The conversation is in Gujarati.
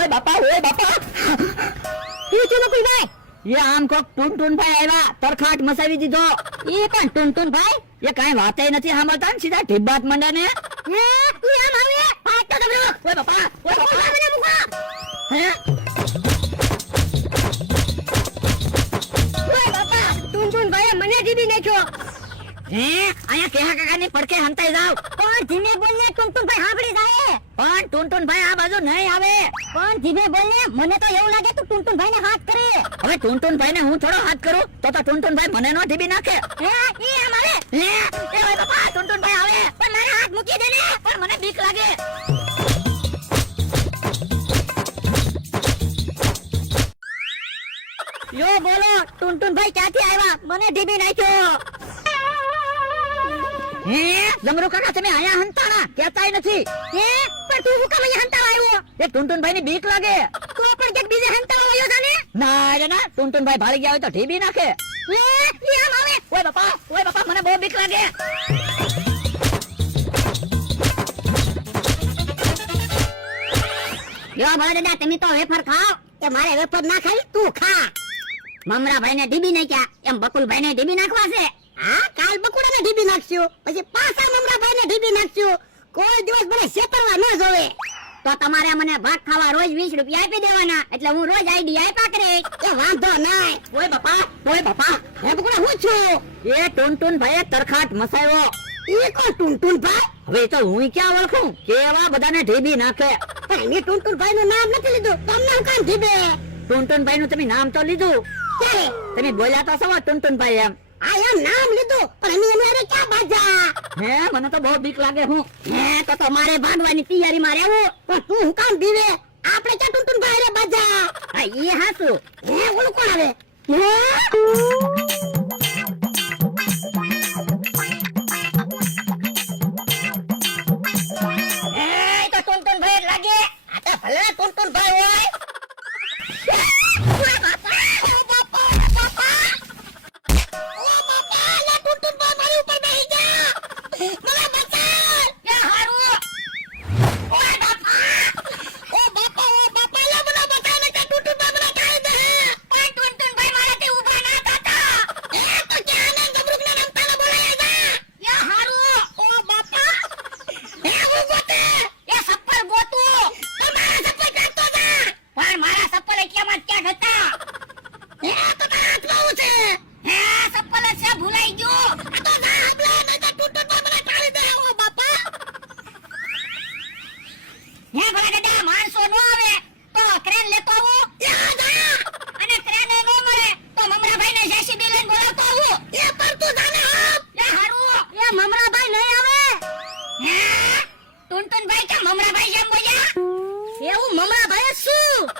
ઓય બાપા ઓય બાપા શું થયું બકુલભાઈ એ આમ કોક ટૂન ટૂન ભાઈ આવ્યા તરખાટ મસાવી દીધો એ કોણ ટુનટુન ભાઈ એ કાંઈ વાતે નથી સાંભળતા ને સીધા ઢીબાત મંડે ને હે તું આમ આવે પાટો તમને ઓય બાપા ઓય બાપા મને મુકો હે ઓય બાપા ટુનટુન ભાઈ મને જીબી નાખ્યો હે? અહીંયા કેહા કાકાની પડખે હંતાઈ જાવ પણ ધીમે બોલને ટુનટુન ભાઈ સાંભળી જાય. પણ ટૂન ટૂન ભાઈ આ બાજુ નહીં આવે. પણ ધીમે બોલને મને તો એવું લાગે તું ટુનટુન ભાઈને હાથ કરે. હવે ભાઈ હું થોડો હાથ કરું? તો તો ટૂન ટૂન ભાઈ મને નો ઢીબી નાખે. હે ઈ આમ આવે હે? એ ઓય બાપા ટૂન ટૂન ભાઈ આવે. પણ મારા હાથ મૂકી દે ને. પણ મને બીક લાગે. યો બોલો ટુનટુન ભાઈ ક્યાંથી આવ્યા? મને ઢીબી નાખ્યો. હે? જમરૂ કાકા તમે અહીંયા હંતાણા? કહેતાય નથી. હે? પણ તું હું કામ અહીંયા હંતાવા આવ્યો એ ટુનટુનભાઈ ટૂનની બીક લાગે. તું પણ ક્યાંક બીજે હંતાવા આવ્યો છે ને? ના રે ના ટૂન ટૂન ભાઈ ભાળી ગયા હોય તો ઢીબી નાખે. હે? ઈ આમ આવે ઓય બાપા ઓય બાપા મને બહુ બીક લાગે. યો ભલા તમે તો વેફર ખાઓ. કે મારે વેફર ના ખાવી તું ખા. મમરા ભાઈને ડીબી નાખ્યા. એમ બકુલ ભાઈને ઢીબી નાખવા છે હા કાલ બકુડાને ઢીબી નાખશું. પછી પાછા મમરાભાઈ ને ઢીબી નાખશું. કોઈ દિવસ મને શેતરવા ન જોવે. તો તમારે મને ભાત ખાવા રોજ 20 રૂપિયા આપી દેવાના. એટલે હું રોજ આઈડી આપ્યા કરે. એ વાંધો નહીં ઓય બાપા ઓય બાપા હે બકુડા હું છું? એ ટુનટુન ટૂન ભાઈએ તરખાટ મસાયો એ કો ટુનટુન ભાઈ? હવે તો હું ક્યાં ઓળખું? કેવા બધાને ઢીબી નાખે? પણ એ ટુનટુન ભાઈ નું નામ નથી લીધું. તમને હું કામ ઢીબે? ટૂન ટૂન ભાઈ નું તમે નામ તો લીધું. તમે બોલ્યા તો સવા ટૂન ટૂન ભાઈ એમ. આ એમ નામ લીધું પણ એને અરે ક્યાં બાજા હે મને તો બહુ બીક લાગે હું. હે તો તો મારે ભાંડવાની તૈયારી માં રહેવું પણ તું હું કામ દીવે આપણે ક્યાં ટુન ટુન ભાઈ રે બાજા હા હાસુ હે ઓલું કોણ આવે હે તો ટુન ટુન ભાઈ લાગે. ભલે ટુન ટુન ભાઈ હોય. હે ભલા દાદા માણસો નો આવે. તો ક્રેન લેતો આવું. અને ક્રેન નો મળે તો મમરાભાઈ ને જેસીબી લઈને બોલાવતો આવું. એ પર તું જાને એ હારું એ મમરાભાઈ નહીં આવે. હે? ટુનટુનભાઈ કે મમરાભાઈ જેમ બોલ્યા? એવું મમરાભાઈ શું?